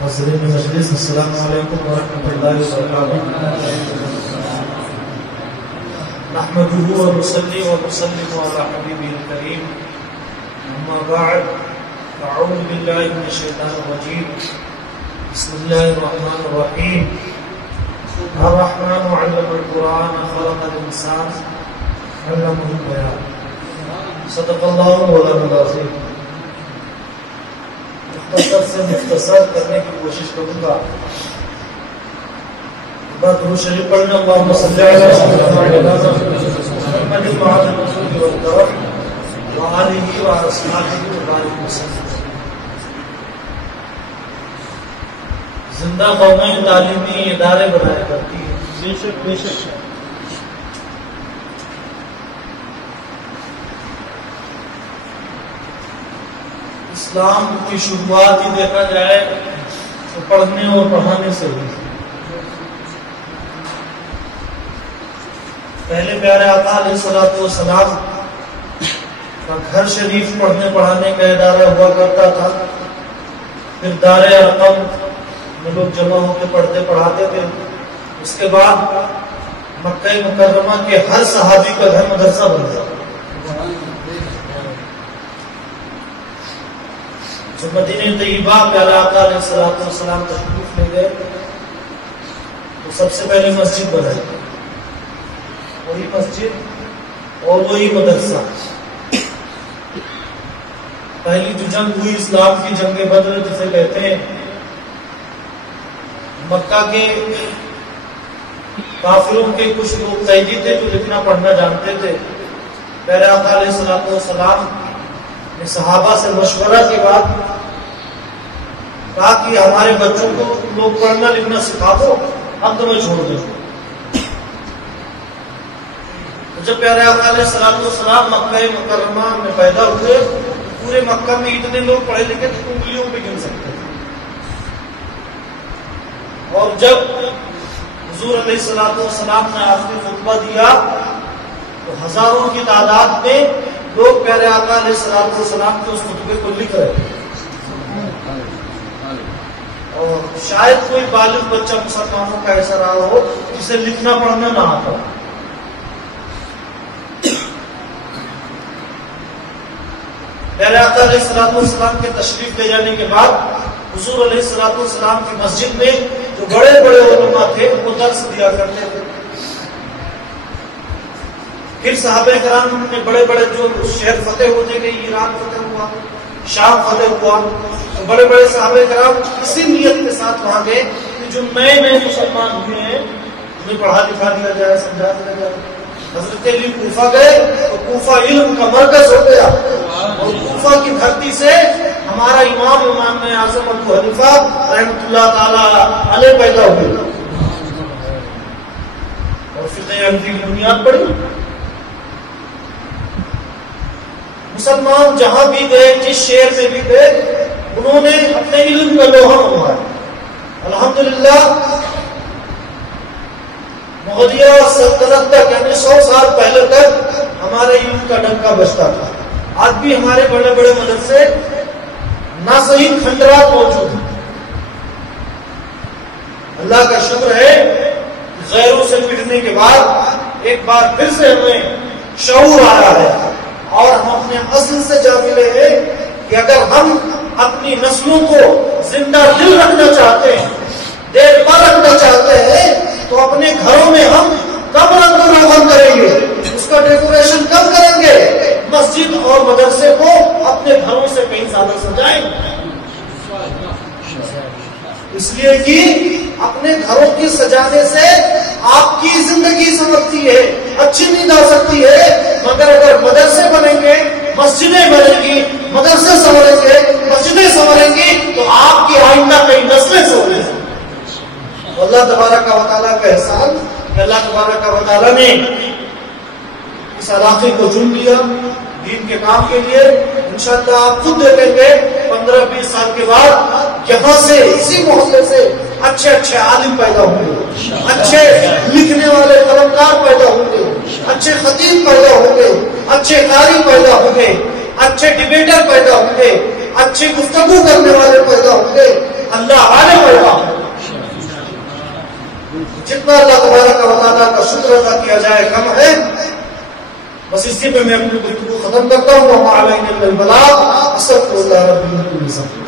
حاضرین مجلس، السلام علیکم ورحمۃ اللہ وبرکاتہ۔ نحمده ونصلي ونسلم على حبیبه الکریم، اما بعد، اعوذ باللہ من الشیطان الرجیم، بسم اللہ الرحمن الرحیم۔ الرحمن علم القرآن خلق الانسان علمه البیان۔ صدق اللہ مولانا العظیم۔ مختصر سے مختصر کرنے کی کوشش کروں گا۔ بعد درود شریف پڑھنا، اللہم صلی علی محمد وعلی آلہ وصحبہ وسلم۔ زندہ قومیں تعلیمی ادارے بنایا کرتی ہیں، بے شک بے شک۔ اسلام کی شروعات ہی دیکھا جائے تو پڑھنے اور پڑھانے سے ہوئی۔ پہلے پیارے آقا علیہ الصلوۃ والسلام کا گھر شریف پڑھنے پڑھانے کا ادارہ ہوا کرتا تھا، پھر دار ارقم میں لوگ جمع ہو کے پڑھتے پڑھاتے تھے۔ اس کے بعد مکہ مکرمہ کے ہر صحابی کا گھر مدرسہ بن گیا۔ جب مدینہ طیبہ پیارے آقا علیہ الصلوۃ والسلام تشریف لے گئے تو سب سے پہلے مسجد بنائی، وہی مسجد اور وہی مدرسہ۔ پہلی جو جنگ ہوئی اسلام کی، جنگ بدر جسے کہتے ہیں، مکہ کے کافروں کے کچھ لوگ قیدی تھے جو لکھنا پڑھنا جانتے تھے۔ پیارے آقا علیہ الصلوۃ والسلام نے صحابہ سے مشورہ کے بعد کہا کہ ہمارے بچوں کو تم لوگ پڑھنا لکھنا سکھا دو، ہم تمہیں چھوڑ دیں۔ جب پیارے آقا علیہ الصلوۃ والسلام مکہ مکرمہ میں پیدا ہوئے، پورے مکہ میں اتنے لوگ پڑھے لکھے تھے انگلیوں پہ گن سکتے تھے۔ اور جب حضور علیہ الصلوۃ والسلام نے آخری خطبہ دیا تو ہزاروں کی تعداد میں لوگ پیارے آقا علیہ الصلوۃ والسلام کے اس خطبے کو لکھ رہے تھے۔ اور شاید کوئی بالغ بچہ مسلمانوں کا ایسا رہا ہو جسے لکھنا پڑھنا نہ آتا۔ پیارے آقا علیہ الصلوۃ والسلام کے تشریف لے جانے کے بعد حضور علیہ الصلوۃ والسلام کی مسجد میں جو بڑے بڑے علماء تھے وہ درس دیا کرتے تھے۔ پھر صحابہ کرام نے بڑے بڑے جو شہر فتح ہوتے گئے، ایران فتح ہوا، شام فتح ہوا، تو بڑے بڑے صحابہ کرام اسی نیت کے ساتھ وہاں گئے کہ جو نئے نئے مسلمان ہوئے ہیں انہیں پڑھا لکھا دیا جائے، سمجھا دیا جائے۔ حضرت علی کوفہ گئے تو کوفہ علم کا مرکز ہو گیا، اور کوفہ کی دھرتی سے ہمارا امام اعظم ابو حنیفہ رحمۃ اللہ تعالی علیہ پیدا ہوئے، اور فقہ حنفی کی بنیاد پڑی۔ مسلمان جہاں بھی گئے، جس شہر میں بھی گئے، انہوں نے اپنے علم کا لوہا منوایا۔ الحمدللہ مغلیہ سلطنت تک، یعنی 100 سال پہلے تک ہمارے علم کا ڈنکا بجتا تھا۔ آج بھی ہمارے بڑے بڑے مدرسے نہ صحیح کھنڈرات موجود ہیں۔ اللہ کا شکر ہے غیروں سے مٹنے کے بعد ایک بار پھر سے ہمیں شعور آیا ہے، اور ہم اپنے اصل سے جا ملے ہیں کہ اگر ہم اپنی نسلوں کو زندہ دل رکھنا چاہتے ہیں، دیکھ بھال رکھنا چاہتے ہیں، تو اپنے گھروں میں ہم کم رنگ روغن کریں گے، اس کا ڈیکوریشن کم کریں گے، مسجد اور مدرسے کو اپنے گھروں سے کہیں زیادہ سجائیں گے۔ اس لیے کہ اپنے گھروں کی سجانے سے آپ کی زندگی سنورتی ہے، اچھی نیند آ سکتی ہے، مگر اگر مدرسے بنیں گے، مسجدیں بنیں گی، مدرسے سنوریں گے، مسجدیں سنوریں گی، تو آپ کی آئندہ کئی نسلیں سنوریں گی۔ اللہ تبارک و تعالیٰ کا احسان کہ اللہ تبارک و تعالیٰ نے اس علاقے کو چن لیا دین کے کام کے لیے۔ انشاءاللہ آپ خود دیکھیں گے 15-20 سال کے بعد یہاں سے، اسی محلے سے اچھے اچھے عالم پیدا ہوں گے، اچھے لکھنے والے قلمکار پیدا ہوں گے، اچھے خطیب پیدا ہوں گے، اچھے قاری پیدا ہوں گے، اچھے ڈیبیٹر پیدا ہوں گے، اچھی گفتگو کرنے والے پیدا ہوں گے، اللہ والے جتنا اللہ تبارک و تعالیٰ کا شکر ادا کیا جائے کم ہے. بس اسی پہ میں اپنی گفتگو ختم کرتا ہوں. وما علینا الا البلاغ. استغفر اللہ ربی من کل ذنب.